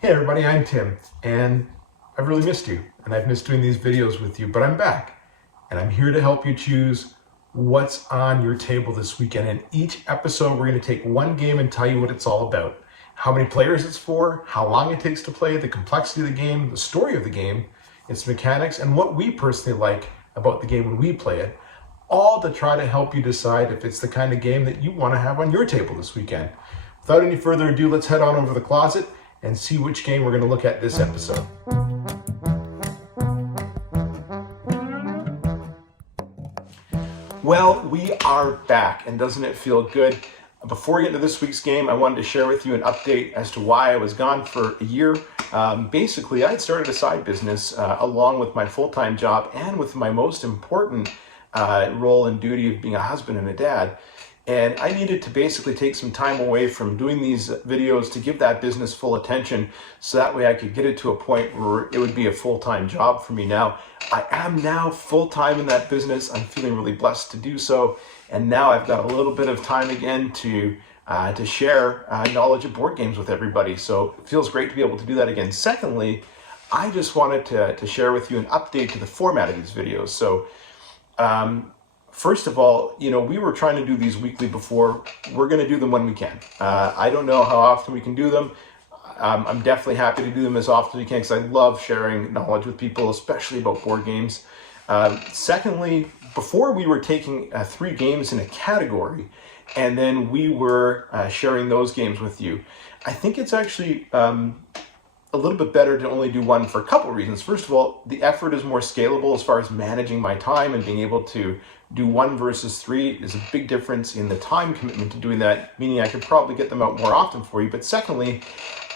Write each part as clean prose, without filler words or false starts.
Hey everybody, I'm Tim, and I've really missed you, and I've missed doing these videos with you, but I'm back, and I'm here to help you choose what's on your table this weekend. In each episode, we're going to take one game and tell you what it's all about, how many players it's for, how long it takes to play, the complexity of the game, the story of the game, its mechanics, and what we personally like about the game when we play it, all to try to help you decide if it's the kind of game that you want to have on your table this weekend. Without any further ado, let's head on over to the closet and see which game we're going to look at this episode. Well, we are back, and doesn't it feel good? Before we get into this week's game, I wanted to share with you an update as to why I was gone for a year. Basically, I had started a side business along with my full-time job and with my most important role and duty of being a husband and a dad. And I needed to basically take some time away from doing these videos to give that business full attention, so that way I could get it to a point where it would be a full-time job for me. Now, I am now full-time in that business. I'm feeling really blessed to do so. And now I've got a little bit of time again to share knowledge of board games with everybody. So it feels great to be able to do that again. Secondly, I just wanted to share with you an update to the format of these videos. So, first of all, we were trying to do these weekly before. We're going to do them when we can. I don't know how often we can do them. I'm definitely happy to do them as often as we can because I love sharing knowledge with people, especially about board games. Secondly, before we were taking 3 games in a category, and then we were sharing those games with you. I think it's actually a little bit better to only do one for a couple of reasons. First of all, the effort is more scalable as far as managing my time, and being able to do 1 versus 3 is a big difference in the time commitment to doing that, meaning I could probably get them out more often for you. But secondly,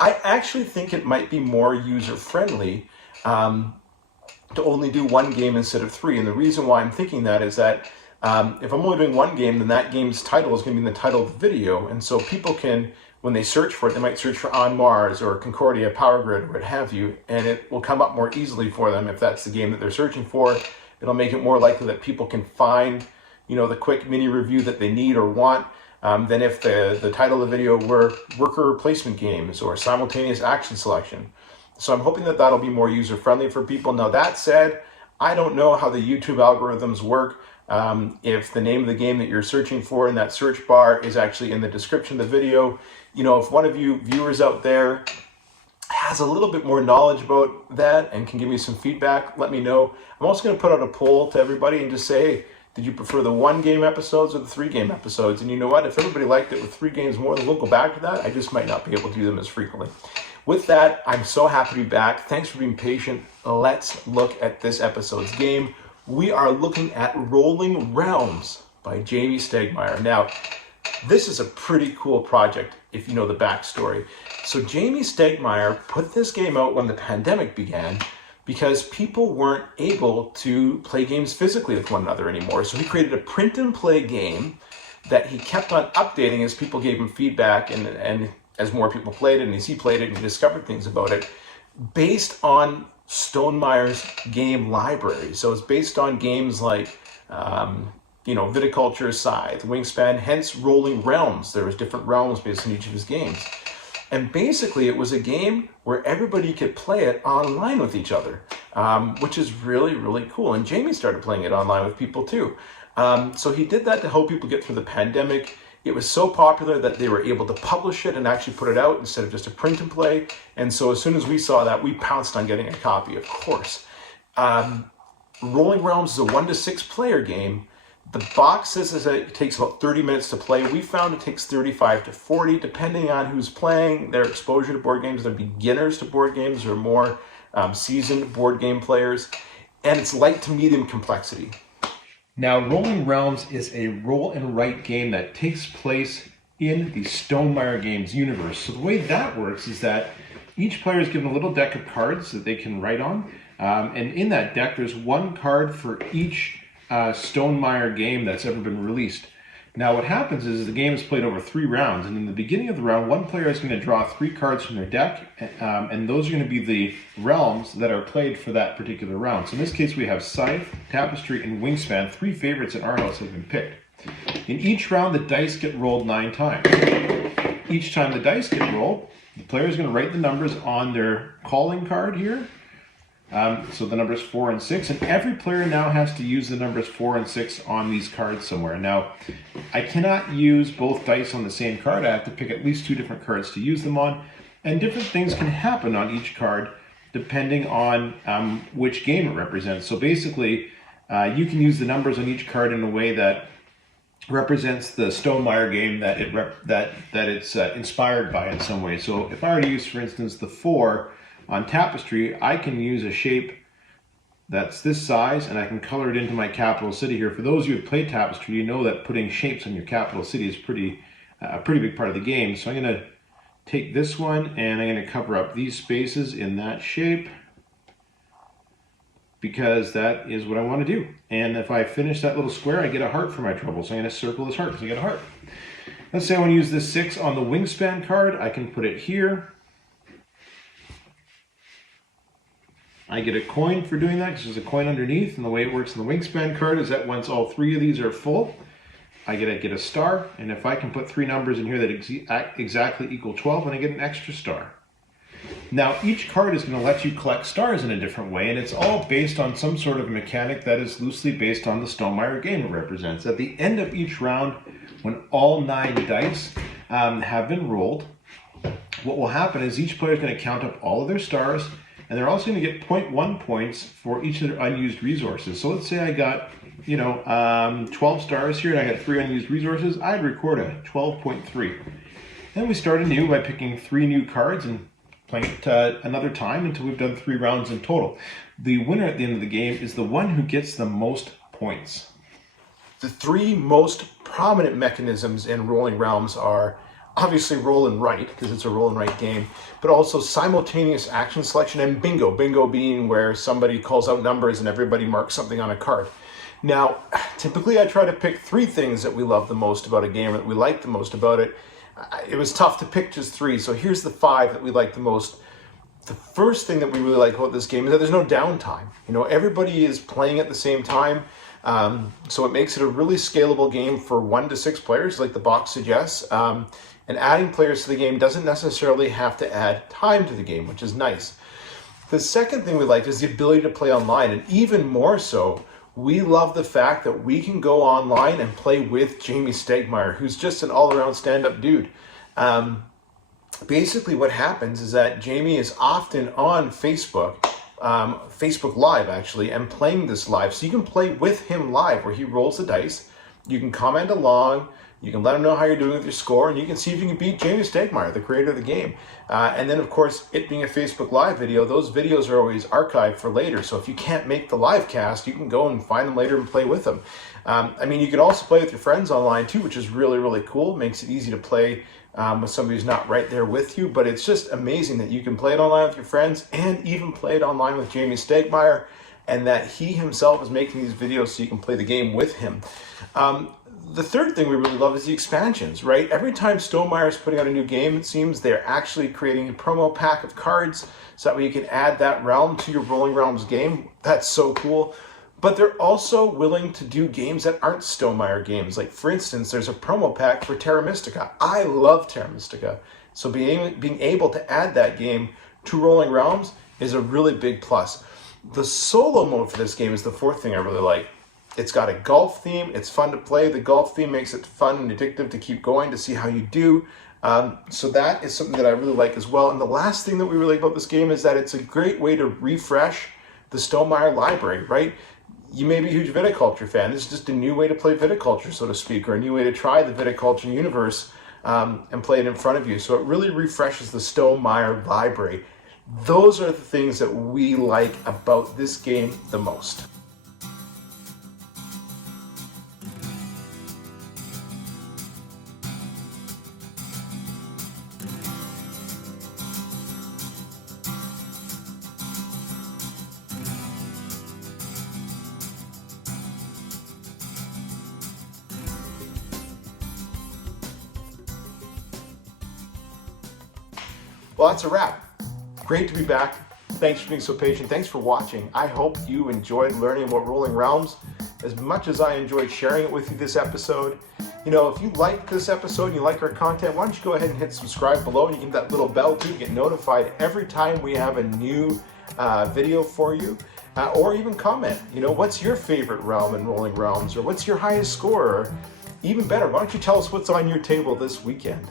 I actually think it might be more user-friendly to only do 1 game instead of 3. And the reason why I'm thinking that is that if I'm only doing 1 game, then that game's title is going to be in the title of the video. And so people can, when they search for it, they might search for On Mars or Concordia Power Grid or what have you, and it will come up more easily for them if that's the game that they're searching for. It'll make it more likely that people can find, the quick mini review that they need or want, than if the title of the video were worker placement games or simultaneous action selection. So I'm hoping that that'll be more user-friendly for people. Now, that said, I don't know how the YouTube algorithms work. If the name of the game that you're searching for in that search bar is actually in the description of the video, if one of you viewers out there has a little bit more knowledge about that and can give me some feedback, let me know. I'm also going to put out a poll to everybody and just say, hey, did you prefer the 1 game episodes or the 3 game episodes? And you know what? If everybody liked it with 3 games more, then we'll go back to that. I just might not be able to do them as frequently. With that, I'm so happy to be back. Thanks for being patient. Let's look at this episode's game. We are looking at Rolling Realms by Jamey Stegmaier. Now, this is a pretty cool project if you know the backstory. So Jamey Stegmaier put this game out when the pandemic began because people weren't able to play games physically with one another anymore. So he created a print and play game that he kept on updating as people gave him feedback and as more people played it and as he played it and he discovered things about it, based on Stonemeier's game library. So it's based on games like Viticulture, Scythe, Wingspan, hence Rolling Realms. There was different realms based on each of his games. And basically it was a game where everybody could play it online with each other, which is really, really cool. And Jamey started playing it online with people too. So he did that to help people get through the pandemic. It was so popular that they were able to publish it and actually put it out instead of just a print and play. And so as soon as we saw that, we pounced on getting a copy, of course. Rolling Realms is a 1 to 6 player game. The box says that it takes about 30 minutes to play. We found it takes 35 to 40, depending on who's playing, their exposure to board games. They're beginners to board games or more seasoned board game players. And it's light to medium complexity. Now, Rolling Realms is a roll and write game that takes place in the Stonemaier Games universe. So the way that works is that each player is given a little deck of cards that they can write on. And in that deck, there's 1 card for each Stonemaier game that's ever been released. Now what happens is the game is played over 3 rounds, and in the beginning of the round, 1 player is going to draw 3 cards from their deck, and those are going to be the realms that are played for that particular round. So in this case we have Scythe, Tapestry, and Wingspan. 3 favorites in our house have been picked. In each round the dice get rolled 9 times. each time the dice get rolled, the player is going to write the numbers on their calling card here. So the numbers 4 and 6, and every player now has to use the numbers 4 and 6 on these cards somewhere. Now, I cannot use both dice on the same card. I have to pick at least 2 different cards to use them on, and different things can happen on each card depending on which game it represents. So basically, you can use the numbers on each card in a way that represents the Stonemaier game that it's inspired by in some way. So if I were to use, for instance, the 4 on Tapestry, I can use a shape that's this size, and I can color it into my capital city here. For those of you who play Tapestry, you know that putting shapes on your capital city is a pretty big part of the game. So I'm going to take this one, and I'm going to cover up these spaces in that shape, because that is what I want to do. And if I finish that little square, I get a heart for my trouble. So I'm going to circle this heart because I get a heart. Let's say I want to use this 6 on the wingspan card. I can put it here. I get a coin for doing that because there's a coin underneath, and the way it works in the wingspan card is that once all 3 of these are full, I get a star, and if I can put 3 numbers in here that exactly equal 12, then I get an extra star. Now, each card is going to let you collect stars in a different way, and it's all based on some sort of mechanic that is loosely based on the Stonemaier game it represents. At the end of each round, when all 9 dice have been rolled, what will happen is each player is going to count up all of their stars, and they're also going to get 0.1 points for each of their unused resources. So let's say I got 12 stars here, and I got 3 unused resources. I'd record a 12.3. Then we start anew by picking 3 new cards and playing it another time until we've done 3 rounds in total. The winner at the end of the game is the one who gets the most points. The 3 most prominent mechanisms in Rolling Realms are obviously roll and write, because it's a roll and write game, but also simultaneous action selection and bingo. Bingo being where somebody calls out numbers and everybody marks something on a card. Now, typically I try to pick 3 things that we love the most about a game, that we like the most about it. It was tough to pick just 3, so here's the 5 that we like the most. The first thing that we really like about this game is that there's no downtime. Everybody is playing at the same time, so it makes it a really scalable game for 1 to 6 players, like the box suggests. And adding players to the game doesn't necessarily have to add time to the game, which is nice. The second thing we like is the ability to play online, and even more so, we love the fact that we can go online and play with Jamey Stegmaier, who's just an all-around stand-up dude. Basically what happens is that Jamey is often on Facebook, Facebook Live actually, and playing this live. So you can play with him live where he rolls the dice. You can comment along. You can let him know how you're doing with your score, and you can see if you can beat Jamey Stegmaier, the creator of the game. And then, of course, it being a Facebook Live video, those videos are always archived for later. So if you can't make the live cast, you can go and find them later and play with them. You can also play with your friends online too, which is really, really cool. It makes it easy to play with somebody who's not right there with you. But it's just amazing that you can play it online with your friends and even play it online with Jamey Stegmaier, and that he himself is making these videos so you can play the game with him. The third thing we really love is the expansions, right? Every time Stonemaier is putting out a new game, it seems they're actually creating a promo pack of cards so that way you can add that realm to your Rolling Realms game. That's so cool. But they're also willing to do games that aren't Stonemaier games. Like, for instance, there's a promo pack for Terra Mystica. I love Terra Mystica. So being able to add that game to Rolling Realms is a really big plus. The solo mode for this game is the fourth thing I really like. It's got a golf theme. It's fun to play. The golf theme makes it fun and addictive to keep going, to see how you do. So that is something that I really like as well. And the last thing that we really like about this game is that it's a great way to refresh the Stonemaier library, right? You may be a huge viticulture fan. This is just a new way to play viticulture, so to speak, or a new way to try the viticulture universe and play it in front of you. So it really refreshes the Stonemaier library. Those are the things that we like about this game the most. Well, that's a wrap. Great to be back. Thanks for being so patient. Thanks for watching. I hope you enjoyed learning about Rolling Realms as much as I enjoyed sharing it with you this episode. You know, if you like this episode and you like our content, why don't you go ahead and hit subscribe below, and you can hit that little bell too to get notified every time we have a new video for you. Or even comment, you know, what's your favorite realm in Rolling Realms, or what's your highest score? Or even better, why don't you tell us what's on your table this weekend?